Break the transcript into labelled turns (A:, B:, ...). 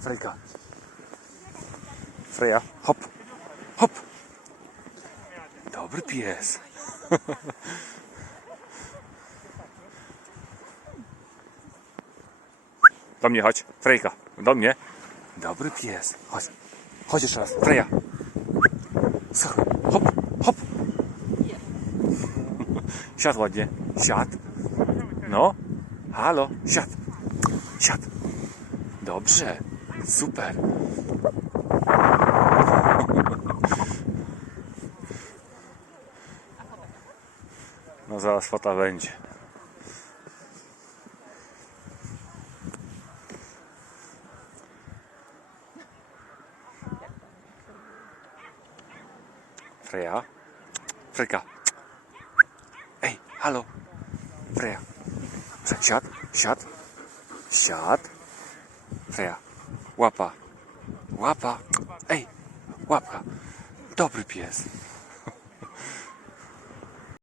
A: Frejka. Freja, hop, hop. Dobry pies. Do mnie chodź, Frejka, do mnie. Dobry pies. Chodź, chodź jeszcze raz, Freja. Słuchaj, hop, hop. Siadł ładnie, siadł. No, halo, siadł, siadł. Dobrze, super. No zaraz fota będzie. Freja? Frejka. Ej, halo. Freja. Siad, siad, siad. Freja. Łapa. Łapa. Ej, łapka. Dobry pies.